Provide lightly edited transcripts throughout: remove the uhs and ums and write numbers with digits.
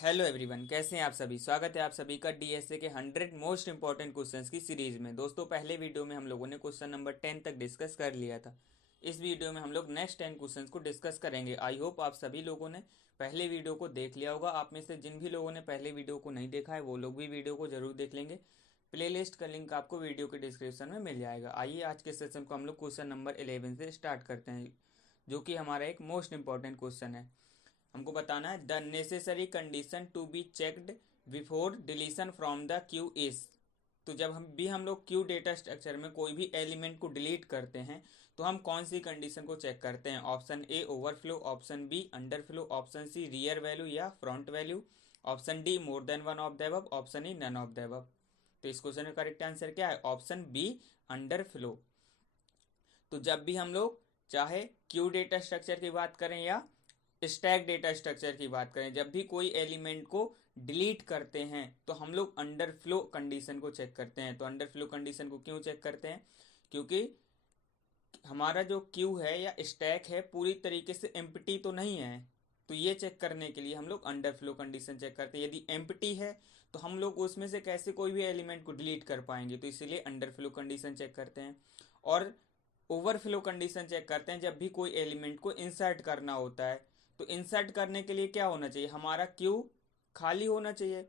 Hello everyone, कैसे हैं आप सभी। स्वागत है आप सभी का डीएसए के 100 मोस्ट इंपॉर्टेंट क्वेश्चंस की सीरीज में। दोस्तों, पहले वीडियो में हम लोगों ने क्वेश्चन नंबर 10 तक डिस्कस कर लिया था। इस वीडियो में हम लोग नेक्स्ट 10 क्वेश्चंस को डिस्कस करेंगे। आई होप आप सभी लोगों ने पहले वीडियो को देख लिया होगा। आप में से जिन भी लोगों ने पहले वीडियो को नहीं देखा है वो लोग भी वीडियो को जरूर देख लेंगे। प्लेलिस्ट का लिंक आपको वीडियो के डिस्क्रिप्शन में मिल जाएगा। आइए आज के सेशन को हम लोग क्वेश्चन नंबर 11 से स्टार्ट करते हैं, जो कि हमारा एक मोस्ट इंपॉर्टेंट क्वेश्चन है। हमको बताना है the necessary condition to be checked before deletion from the queue is. तो जब हम लोग क्यू डेटा स्ट्रक्चर में कोई भी एलिमेंट को डिलीट करते हैं तो हम कौन सी कंडीशन को चेक करते हैं। Option A overflow, option B underflow, option C rear value या front value, option D more than one of the above, option E none of the above. तो इस क्वेश्चन का करेक्ट आंसर क्या है? Option B underflow. तो जब भी हम लोग चाहे क्यू डेटा स्ट्रक्चर की बात करें या स्टैक डेटा स्ट्रक्चर की बात करें, जब भी कोई एलिमेंट को डिलीट करते हैं तो हम लोग अंडरफ्लो कंडीशन को चेक करते हैं। तो अंडरफ्लो कंडीशन को क्यों चेक करते हैं? क्योंकि हमारा जो क्यू है या स्टैक है पूरी तरीके से एम्प्टी तो नहीं है। तो ये चेक करने के लिए हम लोग अंडरफ्लो कंडीशन चेक करते हैं। यदि एम्प्टी है तो हम लोग उसमें से कैसे कोई भी एलिमेंट को डिलीट कर पाएंगे, तो इसीलिए अंडरफ्लो कंडीशन चेक करते हैं। और ओवरफ्लो कंडीशन चेक करते हैं जब भी कोई एलिमेंट को इंसर्ट करना होता है। तो इंसर्ट करने के लिए क्या होना चाहिए? हमारा क्यू खाली होना चाहिए।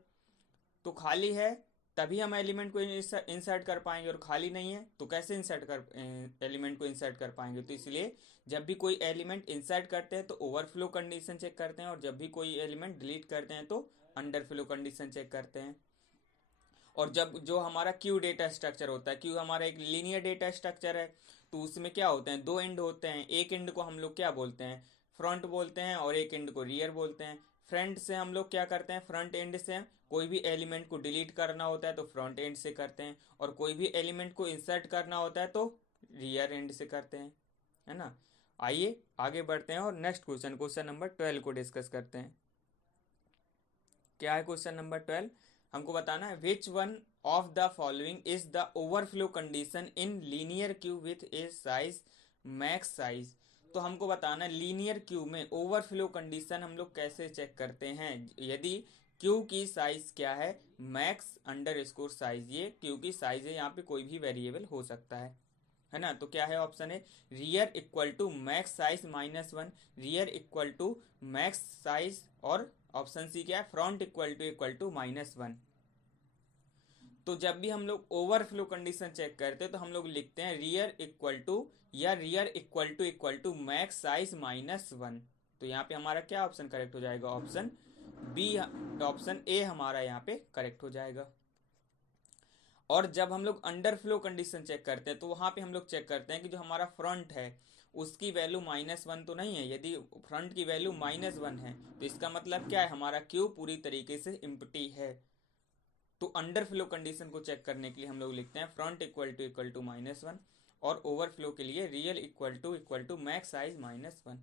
तो खाली है तभी हम एलिमेंट को इंसर्ट कर पाएंगे, और खाली नहीं है तो कैसे इंसर्ट कर एलिमेंट को इंसर्ट कर पाएंगे। तो इसलिए जब भी कोई एलिमेंट इंसर्ट करते हैं तो ओवरफ्लो कंडीशन चेक करते हैं, और जब भी कोई एलिमेंट डिलीट करते हैं तो अंडरफ्लो कंडीशन चेक करते हैं। और जब जो हमारा क्यू डेटा स्ट्रक्चर होता है, क्यू हमारा एक लीनियर डेटा स्ट्रक्चर है, तो उसमें क्या होते हैं? दो एंड होते हैं। एक एंड को हम लोग क्या बोलते हैं? फ्रंट बोलते हैं, और एक एंड को रियर बोलते हैं। फ्रंट से हम लोग क्या करते हैं? फ्रंट एंड से कोई भी एलिमेंट को डिलीट करना होता है तो फ्रंट एंड से करते हैं, और कोई भी एलिमेंट को इंसर्ट करना होता है तो रियर एंड से करते हैं, है ना। आइए आगे बढ़ते हैं और नेक्स्ट क्वेश्चन, क्वेश्चन नंबर 12 को डिस्कस करते हैं। क्या है क्वेश्चन नंबर 12? हमको बताना है which one of the following is the overflow condition in linear Q with A size max size. तो हमको बताना है लीनियर क्यू में ओवरफ्लो कंडीशन हम लोग कैसे चेक करते हैं। यदि क्यू की साइज क्या है? Max under score size. ये क्यू की साइज है, यहाँ पे कोई भी वेरिएबल हो सकता है ना। तो क्या है? ऑप्शन है rear equal to max size -1, rear equal to max size, और ऑप्शन सी क्या है? Front equal to -1। तो जब भी हम लोग ओवरफ्लो कंडीशन चेक करते हैं तो हम लोग लिखते हैं रियर इक्वल टू या rear equal to max size -1। तो यहाँ पे हमारा क्या ऑप्शन करेक्ट हो जाएगा? ऑप्शन बी, ऑप्शन ए हमारा यहाँ पे करेक्ट हो जाएगा। और जब हम लोग अंडरफ्लो कंडीशन चेक करते हैं तो वहां पे हम लोग चेक करते हैं कि जो हमारा फ्रंट है उसकी वैल्यू -1 तो नहीं है। यदि फ्रंट की वैल्यू -1 है तो इसका मतलब क्या है? हमारा क्यू पूरी तरीके से इम्प्टी है। तो अंडरफ्लो कंडीशन को चेक करने के लिए हम लोग लिखते हैं फ्रंट इक्वल टू -1, और ओवरफ्लो के लिए rear equal to max size -1।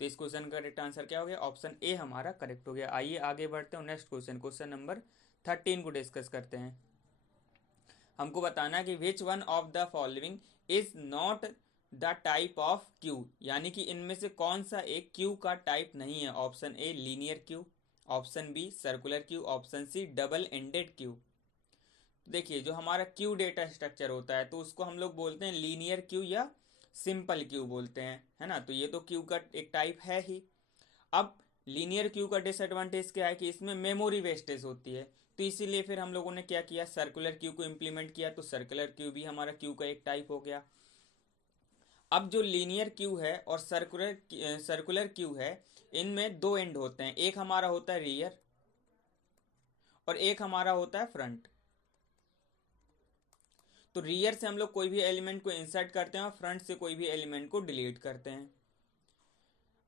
तो इस क्वेश्चन का करेक्ट आंसर क्या हो गया? ऑप्शन ए हमारा करेक्ट हो गया। आइए आगे बढ़ते हैं नेक्स्ट क्वेश्चन, क्वेश्चन नंबर 13 को डिस्कस करते हैं। हमको बताना है कि विच one of the following is not the type of Q, यानी कि इनमें से कौन सा एक क्यू का टाइप नहीं है। Option A linear queue, option B circular queue, option C double ended queue. देखिए, जो हमारा क्यू डेटा स्ट्रक्चर होता है तो उसको हम लोग बोलते हैं लीनियर क्यू या सिंपल क्यू बोलते हैं, है ना। तो ये तो क्यू का एक टाइप है ही। अब लीनियर क्यू का डिसएडवांटेज क्या है? कि इसमें मेमोरी वेस्टेज होती है। तो इसीलिए फिर हम लोगों ने क्या किया? सर्कुलर क्यू को इम्प्लीमेंट किया। तो सर्कुलर क्यू भी हमारा क्यू का एक टाइप हो गया। अब जो लीनियर क्यू है और सर्कुलर क्यू है, इनमें दो एंड होते हैं। एक हमारा होता है रियर और एक हमारा होता है फ्रंट। तो रियर से हम लोग कोई भी एलिमेंट को इंसर्ट करते हैं और फ्रंट से कोई भी एलिमेंट को डिलीट करते हैं।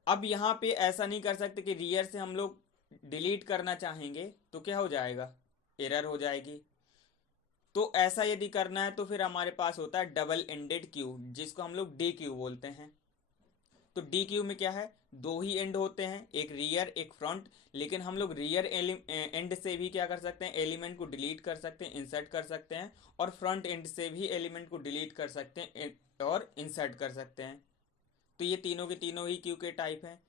अब यहाँ पे ऐसा नहीं कर सकते कि रियर से हम लोग डिलीट करना चाहेंगे तो क्या हो जाएगा? एरर हो जाएगी। तो ऐसा यदि करना है तो फिर हमारे पास होता है डबल एंडेड क्यू, जिसको हम लोग डी क्यू बोलते हैं। तो डी क्यू में क्या है? दो ही एंड होते हैं, एक रियर एक फ्रंट। लेकिन हम लोग रियर एंड से भी क्या कर सकते हैं? एलिमेंट को डिलीट कर सकते हैं, इंसर्ट कर सकते हैं, और फ्रंट एंड से भी एलिमेंट को डिलीट कर सकते हैं और इंसर्ट कर सकते हैं। तो ये तीनों के तीनों ही क्यू के टाइप हैं।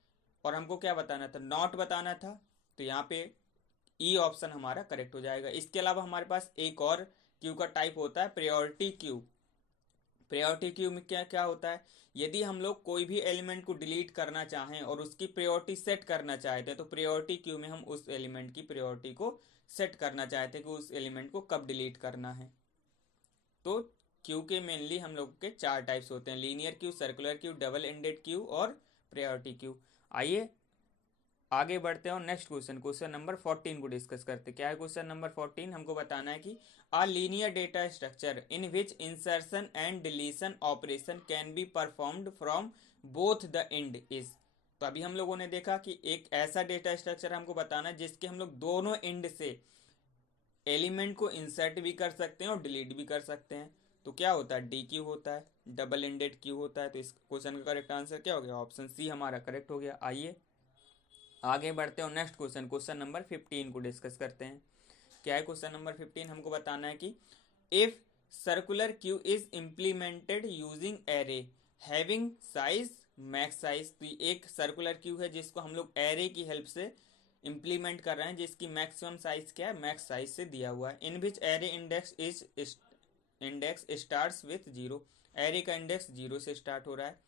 और हमको क्या बताना था? नॉट बताना था तो यहाँ पे ई ऑप्शन हमारा करेक्ट हो जाएगा। इसके अलावा हमारे पास एक और क्यू का टाइप होता है प्रायोरिटी क्यू। प्रायोरिटी क्यू में क्या क्या होता है, यदि हम लोग कोई भी एलिमेंट को डिलीट करना चाहें और उसकी प्रायोरिटी सेट करना चाहते हैं तो प्रायोरिटी क्यू में हम उस एलिमेंट की प्रायोरिटी को सेट करना चाहते हैं कि उस एलिमेंट को कब डिलीट करना है। तो क्यू के मेनली हम लोग के चार टाइप्स होते हैं, linear Q, circular queue, double ended Q और प्रायोरिटी क्यू। आइए आगे बढ़ते हैं और नेक्स्ट क्वेश्चन, क्वेश्चन नंबर 14 को डिस्कस करते हैं। क्या है क्वेश्चन नंबर 14? हमको बताना है कि a linear data structure in which insertion and deletion operation can be performed from both the end is. तो अभी हम लोगों ने देखा कि एक ऐसा डेटा स्ट्रक्चर हमको बताना है जिसके हम लोग दोनों एंड से एलिमेंट को इंसर्ट भी कर सकते हैं और डिलीट भी कर सकते हैं। तो क्या होता है, डी क्यू होता है, डबल एंडेड क्यू होता है। तो इस क्वेश्चन का करेक्ट आंसर क्या हो गया, ऑप्शन सी हमारा करेक्ट हो गया। आइए आगे बढ़ते हैं नेक्स्ट क्वेश्चन, क्वेश्चन नंबर 15 को डिस्कस करते हैं। क्या है क्वेश्चन नंबर 15? हमको बताना है कि if circular queue is implemented using array having size max size. तो एक सर्कुलर क्यू है जिसको हम लोग एरे की हेल्प से इम्प्लीमेंट कर रहे हैं, जिसकी मैक्सिमम साइज क्या है, मैक्स साइज से दिया हुआ है। In which array index starts with zero. Array का इंडेक्स जीरो से स्टार्ट हो रहा है।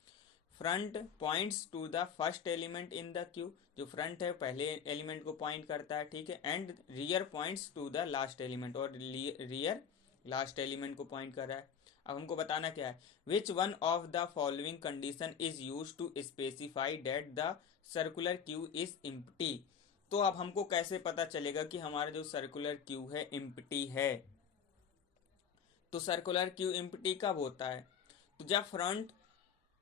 Front points to the first element in the queue. जो फ्रंट है पहले एलिमेंट को पॉइंट करता है, ठीक है। And rear points to the last element, और रियर लास्ट एलिमेंट को पॉइंट कर रहा है। अब हमको बताना क्या है, which one of the following condition is use to specify that the circular queue is empty. तो अब हमको कैसे पता चलेगा कि हमारा जो सर्कुलर क्यू है इम्प्टी है। तो सर्कुलर क्यू इम्प्टी कब होता है, तो जब फ्रंट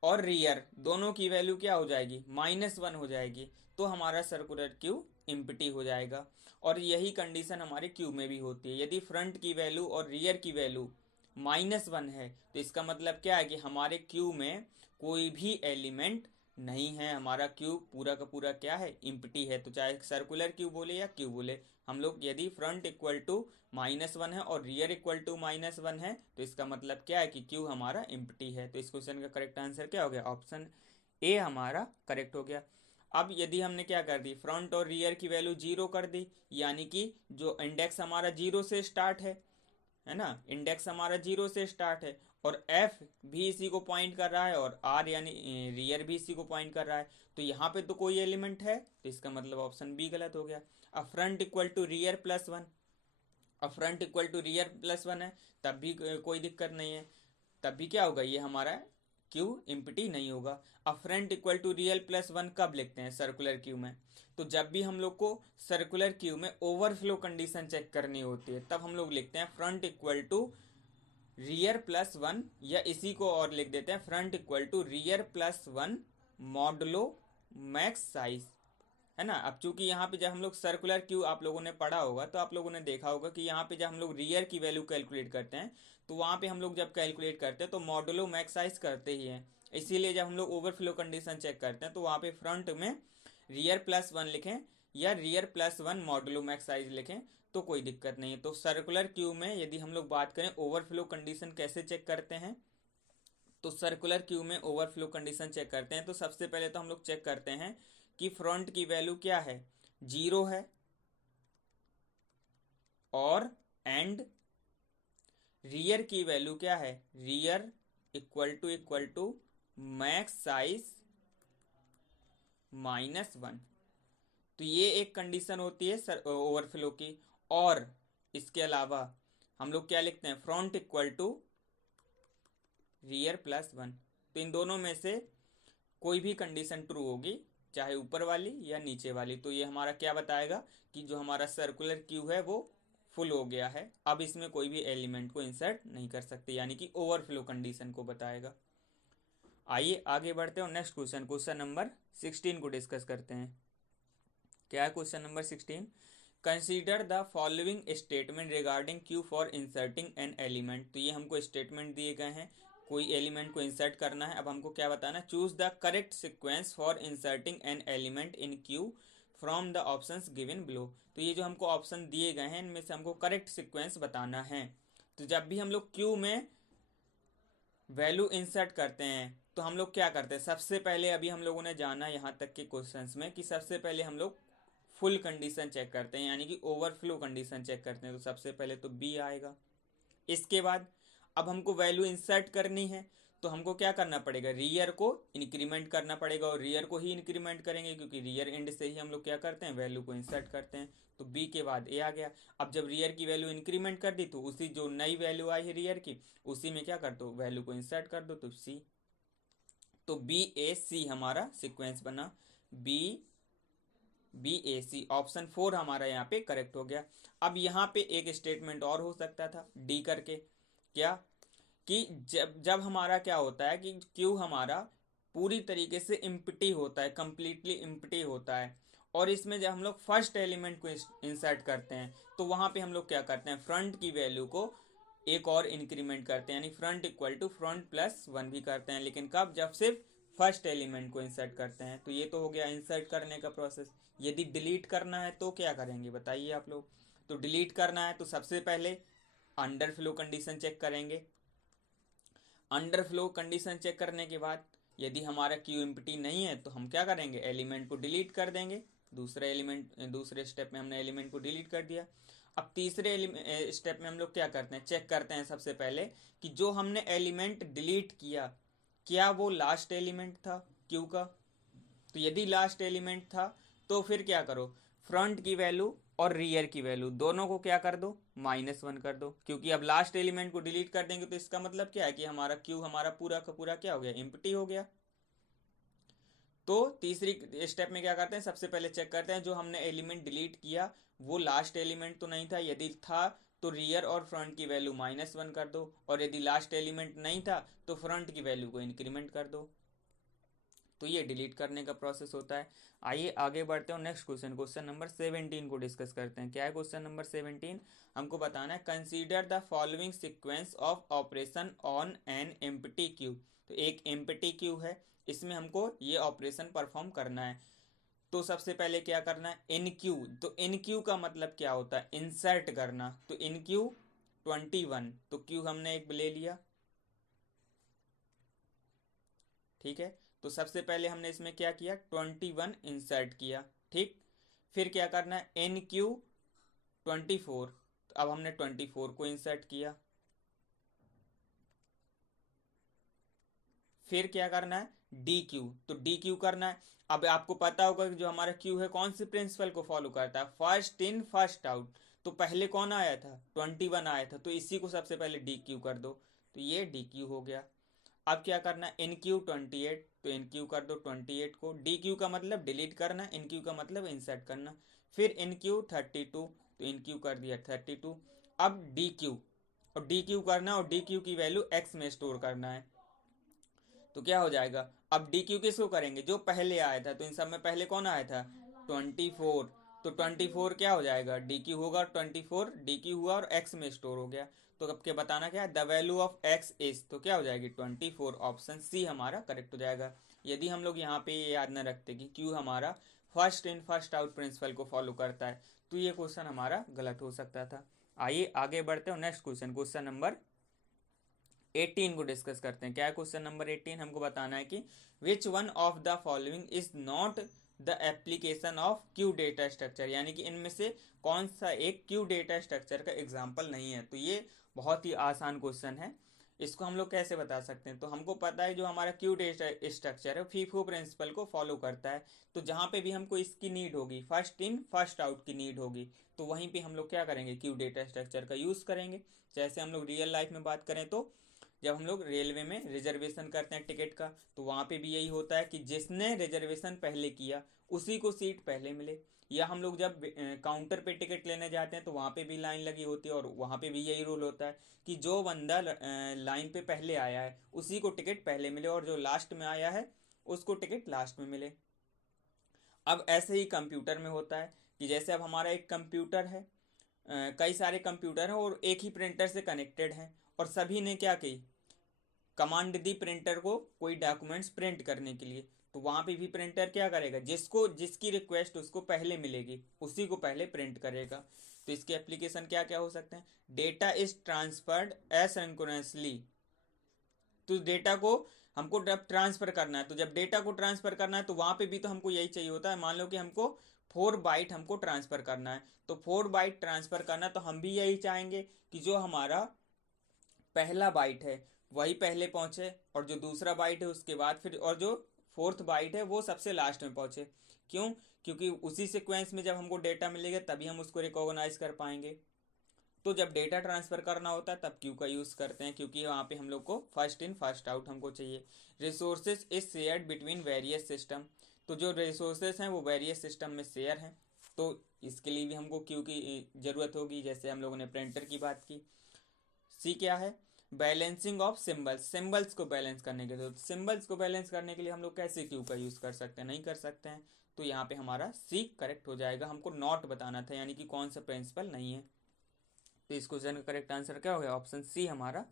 और रियर दोनों की वैल्यू क्या हो जाएगी, -1 हो जाएगी, तो हमारा सर्कुलर क्यू इम्प्टी हो जाएगा। और यही कंडीशन हमारे क्यू में भी होती है। यदि फ्रंट की वैल्यू और रियर की वैल्यू -1 है तो इसका मतलब क्या है कि हमारे क्यू में कोई भी एलिमेंट नहीं है, हमारा क्यू पूरा का पूरा क्या है, इम्प्टी है। तो चाहे सर्कुलर क्यू बोले या क्यू बोले, हम लोग यदि फ्रंट इक्वल टू -1 है और रियर इक्वल टू -1 है तो इसका मतलब क्या है कि क्यू हमारा इम्प्टी है। तो इस क्वेश्चन का करेक्ट आंसर क्या हो गया, ऑप्शन ए हमारा करेक्ट हो गया। अब यदि हमने क्या कर दी, फ्रंट और रियर की वैल्यू जीरो कर दी, यानी कि जो इंडेक्स हमारा जीरो से स्टार्ट है ना, इंडेक्स हमारा जीरो से स्टार्ट है, और एफ भी इसी को पॉइंट कर रहा है और आर यानी रियर भी इसी को पॉइंट कर रहा है। तो यहाँ पे तो कोई एलिमेंट है, तो इसका मतलब ऑप्शन बी गलत हो गया। अब front equal to rear plus one, अब front equal to rear plus one है, तब भी कोई दिक्कत नहीं है, तब भी क्या होगा, ये हमारा क्यू इम्प्टी नहीं होगा। अब front equal to rear plus one कब लिखते हैं सर्कुलर क्यू में, तो जब भी हम लोग को सर्कुलर क्यू में ओवरफ्लो कंडीशन चेक करनी होती है तब हम लोग लिखते हैं front equal to rear plus one, या इसी को और लिख देते हैं front equal to rear plus one modulo max size, है ना। अब चूंकि यहाँ पे जब हम लोग सर्कुलर क्यू आप लोगों ने पढ़ा होगा तो आप लोगों ने देखा होगा कि यहाँ पे जब हम लोग रियर की वैल्यू कैलकुलेट करते हैं तो वहाँ पे हम लोग जब कैलकुलेट करते हैं तो मॉडुलो मैक्साइज करते ही हैं। इसीलिए जब हम लोग ओवरफ्लो कंडीशन चेक करते हैं तो वहाँ पे फ्रंट में रियर प्लस वन लिखें या रियर प्लस वन मॉडुलो मैक्साइज लिखें तो कोई दिक्कत नहीं है। तो सर्कुलर क्यू में यदि हम लोग बात करें ओवरफ्लो कंडीशन कैसे चेक करते हैं, तो सर्कुलर क्यू में ओवरफ्लो कंडीशन चेक करते हैं तो सबसे पहले तो हम लोग चेक करते हैं कि फ्रंट की वैल्यू क्या है, जीरो है, और एंड रियर की वैल्यू क्या है, rear equal to max size -1। तो ये एक कंडीशन होती है ओवरफ्लो की। और इसके अलावा हम लोग क्या लिखते हैं, front equal to rear plus one. तो इन दोनों में से कोई भी कंडीशन ट्रू होगी, चाहे ऊपर वाली या नीचे वाली, तो ये हमारा क्या बताएगा कि जो हमारा सर्कुलर क्यू है वो फुल हो गया है, अब इसमें कोई भी एलिमेंट को इंसर्ट नहीं कर सकते, यानी कि ओवरफ्लो कंडीशन को बताएगा। आइए आगे बढ़ते हैं और नेक्स्ट क्वेश्चन, क्वेश्चन नंबर 16 को डिस्कस करते हैं। क्या है question number 16? Consider the following statement regarding Q for inserting an element. तो ये हमको स्टेटमेंट दिए गए हैं, कोई एलिमेंट को इंसर्ट करना है। अब हमको क्या बताना है, choose the correct sequence for inserting an element in Q from the options given below. तो ये जो हमको ऑप्शन दिए गए हैं इनमें से हमको करेक्ट सिक्वेंस बताना है। तो जब भी हम लोग क्यू में वैल्यू इंसर्ट करते हैं तो हम लोग क्या करते हैं, सबसे पहले अभी हम लोगों ने जाना यहाँ तक के क्वेश्चंस में कि सबसे पहले हम लोग फुल कंडीशन चेक करते हैं, यानी कि ओवरफ्लो कंडीशन चेक करते हैं, तो सबसे पहले तो बी आएगा। इसके बाद अब हमको वैल्यू इंसर्ट करनी है, तो हमको क्या करना पड़ेगा, रियर को इंक्रीमेंट करना पड़ेगा, और रियर को ही इंक्रीमेंट करेंगे क्योंकि रियर एंड से ही हम लोग क्या करते हैं, वैल्यू को इंसर्ट करते हैं। तो बी के बाद ए आ गया। अब जब रियर की वैल्यू इंक्रीमेंट कर दी तो उसी जो नई वैल्यू आई है रियर की, उसी में क्या कर दो, वैल्यू को इंसर्ट कर दो, तो सी। तो बी ए सी हमारा सीक्वेंस बना, बी बी ए सी। ऑप्शन 4 हमारा यहाँ पे करेक्ट हो गया। अब यहाँ पे एक स्टेटमेंट और हो सकता था डी करके, क्या कि जब जब हमारा क्या होता है कि क्यू हमारा पूरी तरीके से इम्प्टी होता है, कंप्लीटली इम्प्टी होता है, और इसमें जब हम लोग फर्स्ट एलिमेंट को इंसर्ट करते हैं तो वहां पे हम लोग क्या करते हैं, फ्रंट की वैल्यू को एक और इंक्रीमेंट करते हैं, यानी front equal to front plus 1 भी करते हैं, लेकिन कब, जब सिर्फ फर्स्ट एलिमेंट को इंसर्ट करते हैं। तो ये तो हो गया इंसर्ट करने का प्रोसेस। यदि डिलीट करना है तो क्या करेंगे बताइए आप लोग। तो डिलीट करना है तो सबसे पहले अंडर फ्लो कंडीशन चेक करेंगे। अंडर फ्लो कंडीशन चेक करने के बाद यदि हमारा क्यू एम्प्टी नहीं है तो हम क्या करेंगे, एलिमेंट को डिलीट कर देंगे। दूसरे स्टेप में हमने एलिमेंट को डिलीट कर दिया। अब तीसरे स्टेप में हम लोग क्या करते हैं, चेक करते हैं सबसे पहले कि जो हमने एलिमेंट डिलीट किया क्या वो लास्ट एलिमेंट था क्यू का। तो यदि लास्ट एलिमेंट था तो फिर क्या करो, फ्रंट की वैल्यू और रियर की वैल्यू दोनों को क्या कर दो, -1 कर दो, क्योंकि अब लास्ट एलिमेंट को डिलीट कर देंगे तो इसका मतलब क्या है कि हमारा क्यू हमारा पूरा का पूरा क्या हो गया, एम्प्टी हो गया। तो तीसरी स्टेप में क्या करते हैं, सबसे पहले चेक करते हैं जो हमने एलिमेंट डिलीट किया वो लास्ट एलिमेंट तो नहीं था, यदि था तो रियर और फ्रंट की वैल्यू -1 कर दो, और यदि लास्ट एलिमेंट नहीं था तो फ्रंट की वैल्यू को इंक्रीमेंट कर दो। तो ये डिलीट करने का प्रोसेस होता है। आइए आगे बढ़ते हैं नेक्स्ट क्वेश्चन, क्वेश्चन नंबर 17 को डिस्कस करते हैं। क्या है क्वेश्चन नंबर 17, हमको बताना है consider the following sequence of operation on an empty Q. तो एक एम्प्टी क्यू है, इसमें हमको ये ऑपरेशन परफॉर्म करना है। तो सबसे पहले क्या करना है, इन क्यू। तो इन क्यू का मतलब क्या होता है, इंसर्ट करना। तो इन क्यू 21, तो क्यू हमने एक ले लिया, ठीक है। तो सबसे पहले हमने इसमें क्या किया, 21 इंसर्ट किया, ठीक। फिर क्या करना है, एन क्यू 24, तो अब हमने 24 को इंसर्ट किया। फिर क्या करना है, डी क्यू, तो डी क्यू करना है। अब आपको पता होगा कि जो हमारा क्यू है कौन सी प्रिंसिपल को फॉलो करता है, फर्स्ट इन फर्स्ट आउट। तो पहले कौन आया था, 21 आया था, तो इसी को सबसे पहले डी क्यू कर दो, तो ये डी क्यू हो गया। अब क्या करना है, इन क्यू 28, तो इन क्यू कर दो 28 को, डी क्यू का मतलब डिलीट करना, इन क्यू का मतलब इंसर्ट करना। फिर इन क्यू 32, तो इन क्यू कर दिया 32। अब डी क्यू, और डी क्यू करना, और डी क्यू की वैल्यू एक्स में स्टोर करना है। तो क्या हो जाएगा, अब डी क्यू किसको करेंगे, जो पहले आया था, तो इन सब में पहले कौन आया था, 24। तो 24 क्या हो जाएगा, डी क्यू होगा, 24 डी क्यू हुआ और एक्स में स्टोर हो गया। तो अब क्या बताना, क्या the value of x is, तो क्या हो जाएगी 24, ऑप्शन सी हमारा करेक्ट हो जाएगा। यदि हम लोग यहाँ पे ये याद न रखते कि क्यू हमारा first in first out principle को फॉलो करता है, तो ये क्वेश्चन हमारा गलत हो सकता था। आइए आगे बढ़ते हैं नेक्स्ट क्वेश्चन, क्वेश्चन नंबर 18 को डिस्कस करते हैं। क्या है क्वेश्चन नंबर 18, हमको बताना है कि विच one of the following is not the application of Q data structure, यानी कि इनमें से कौन सा एक क्यू डेटा स्ट्रक्चर का एग्जाम्पल नहीं है। तो ये बहुत ही आसान क्वेश्चन है, इसको हम लोग कैसे बता सकते हैं। तो हमको पता है जो हमारा क्यू डेटा स्ट्रक्चर है फीफो प्रिंसिपल को फॉलो करता है। तो जहाँ पे भी हमको इसकी नीड होगी, फर्स्ट इन फर्स्ट आउट की नीड होगी, तो वहीं पे हम लोग क्या करेंगे, क्यू डेटा स्ट्रक्चर का यूज़ करेंगे। जैसे हम लोग रियल लाइफ में बात करें तो जब हम लोग रेलवे में रिजर्वेशन करते हैं टिकट का, तो वहाँ पे भी यही होता है कि जिसने रिजर्वेशन पहले किया उसी को सीट पहले मिले। या हम लोग जब काउंटर पे टिकट लेने जाते हैं तो वहाँ पे भी लाइन लगी होती है, और वहाँ पे भी यही रूल होता है कि जो बंदा लाइन पे पहले आया है उसी को टिकट पहले मिले, और जो लास्ट में आया है उसको टिकट लास्ट में मिले। अब ऐसे ही कंप्यूटर में होता है कि जैसे अब हमारा एक कंप्यूटर है, कई सारे कंप्यूटर हैं और एक ही प्रिंटर से कनेक्टेड हैं, और सभी ने क्या की, कमांड दी प्रिंटर को कोई डॉक्यूमेंट्स प्रिंट करने के लिए। तो वहां पे भी प्रिंटर क्या करेगा, जिसको जिसकी रिक्वेस्ट उसको पहले मिलेगी उसी को पहले प्रिंट करेगा। तो इसके एप्लीकेशन क्या क्या हो सकते हैं, डेटा इज ट्रांसफर्ड एसिंक्रोनसली। तो डेटा को हमको जब ट्रांसफर करना है, तो जब डेटा को ट्रांसफर करना है तो वहां पे भी तो हमको यही चाहिए होता है। मान लो कि हमको 4 बाइट हमको ट्रांसफ़र करना है। तो 4 बाइट ट्रांसफ़र करना, तो हम भी यही चाहेंगे कि जो हमारा पहला बाइट है वही पहले पहुंचे, और जो दूसरा बाइट है उसके बाद फिर, और जो फोर्थ बाइट है वो सबसे लास्ट में पहुंचे। क्यों? क्योंकि उसी सीक्वेंस में जब हमको डेटा मिलेगा तभी हम उसको रिकॉग्नाइज कर पाएंगे। तो जब डेटा ट्रांसफ़र करना होता है तब क्यू का यूज़ करते हैं, क्योंकि वहाँ पे हम लोग को फर्स्ट इन फर्स्ट आउट हमको चाहिए। Resources is shared between various system, तो जो रिसोर्सेज हैं वो वेरियस सिस्टम में शेयर हैं, तो इसके लिए भी हमको क्यू की ज़रूरत होगी, जैसे हम लोगों ने प्रिंटर की बात की। सी क्या है? बैलेंसिंग ऑफ सिंबल्स, सिंबल्स को बैलेंस करने के लिए। तो सिंबल्स को बैलेंस करने के लिए हम लोग कैसे क्यू का यूज़ कर सकते हैं? नहीं कर सकते हैं। तो यहाँ पे हमारा सी करेक्ट हो जाएगा। हमको नॉट बताना था, यानी कि कौन सा प्रिंसिपल नहीं है। तो इस क्वेश्चन का करेक्ट आंसर क्या हो गया? ऑप्शन सी हमारा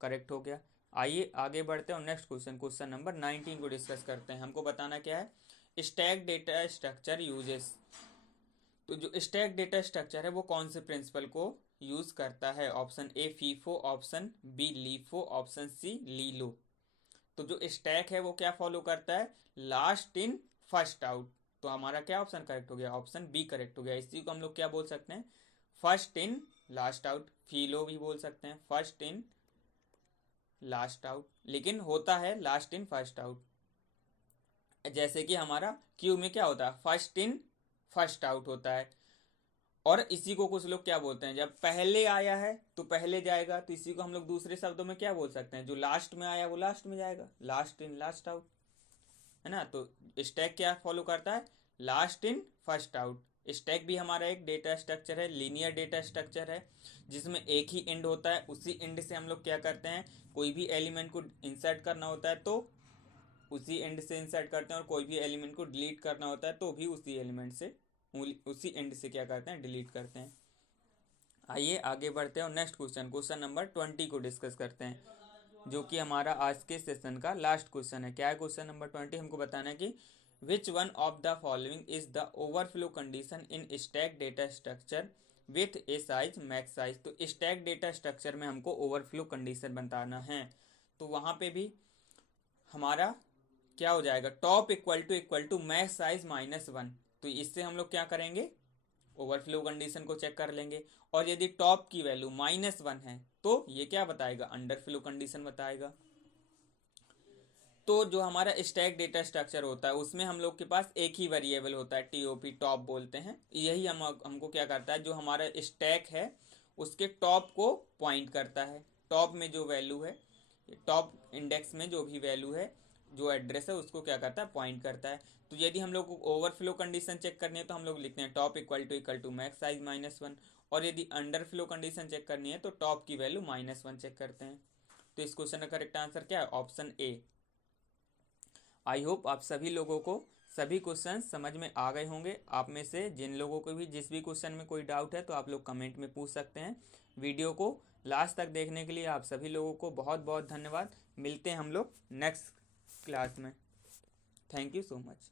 करेक्ट हो गया। आइए आगे बढ़ते हैं और नेक्स्ट क्वेश्चन, क्वेश्चन नंबर 19 को डिस्कस करते हैं। हमको बताना क्या है? Stack data structure uses. तो जो स्टैक डेटा स्ट्रक्चर है वो कौन से प्रिंसिपल को यूज करता है? Option A FIFO, option B LIFO, option C LILO. तो जो स्टैक है वो क्या फॉलो करता है? Last in first out. तो हमारा क्या ऑप्शन करेक्ट हो गया? ऑप्शन बी करेक्ट हो गया। इसी को हम लोग क्या बोल सकते हैं? First in last out. FILO भी बोल सकते हैं, फर्स्ट इन लास्ट आउट, लेकिन होता है लास्ट इन फर्स्ट आउट। जैसे कि हमारा क्यू में क्या होता है? फर्स्ट इन फर्स्ट आउट होता है। और इसी को कुछ लोग क्या बोलते हैं? जब पहले आया है तो पहले जाएगा, तो इसी को हम लोग दूसरे शब्दों में क्या बोल सकते हैं? जो लास्ट में आया वो लास्ट में जाएगा, लास्ट इन लास्ट आउट, है ना। तो स्टैक क्या फॉलो करता है? Last in first out. Stack भी हमारा एक डेटा स्ट्रक्चर है, लीनियर डेटा स्ट्रक्चर है, जिसमें एक ही एंड होता है। उसी एंड से हम लोग क्या करते हैं? कोई भी एलिमेंट को इंसर्ट करना होता है तो उसी एंड से इंसर्ट करते हैं, और कोई भी एलिमेंट को डिलीट करना होता है तो भी उसी एलिमेंट से, उसी एंड से क्या करते हैं? डिलीट करते हैं। आइए आगे बढ़ते हैं और नेक्स्ट क्वेश्चन, क्वेश्चन नंबर 20 को डिस्कस करते हैं, जो कि हमारा आज के सेशन का लास्ट क्वेश्चन है। क्या है क्वेश्चन नंबर 20? हमको बताना है कि विच one of the following is the overflow condition in stack data structure with A size max size. तो स्टैक डेटा स्ट्रक्चर में हमको ओवरफ्लो कंडीशन बताना है। तो वहाँ पे भी हमारा क्या हो जाएगा? Top equal to max size -1। तो इससे हम लोग क्या करेंगे? ओवरफ्लो कंडीशन को चेक कर लेंगे, और यदि टॉप की वैल्यू -1 है तो ये क्या बताएगा? अंडरफ्लो कंडीशन बताएगा। तो जो हमारा स्टैक डेटा स्ट्रक्चर होता है उसमें हम लोग के पास एक ही वेरिएबल होता है, टीओपी, टॉप बोलते हैं। यही हमको क्या करता है? जो हमारा स्टैक है उसके टॉप को पॉइंट करता है। टॉप में जो वैल्यू है, टॉप इंडेक्स में जो भी वैल्यू है, जो एड्रेस है, उसको क्या करता है? पॉइंट करता है। तो यदि हम लोग को ओवरफ्लो कंडीशन चेक करनी है तो हम लोग लिखते हैं top equal to max size -1, और यदि अंडरफ्लो कंडीशन चेक करनी है तो टॉप की वैल्यू -1 चेक करते हैं। तो इस क्वेश्चन का करेक्ट आंसर क्या है? Option A. आई होप आप सभी लोगों को सभी क्वेश्चन समझ में आ गए होंगे। आप में से जिन लोगों को भी जिस भी क्वेश्चन में कोई डाउट है तो आप लोग कमेंट में पूछ सकते हैं। वीडियो को लास्ट तक देखने के लिए आप सभी लोगों को बहुत बहुत धन्यवाद। मिलते हैं हम लोग नेक्स्ट क्लास में। Thank you so much.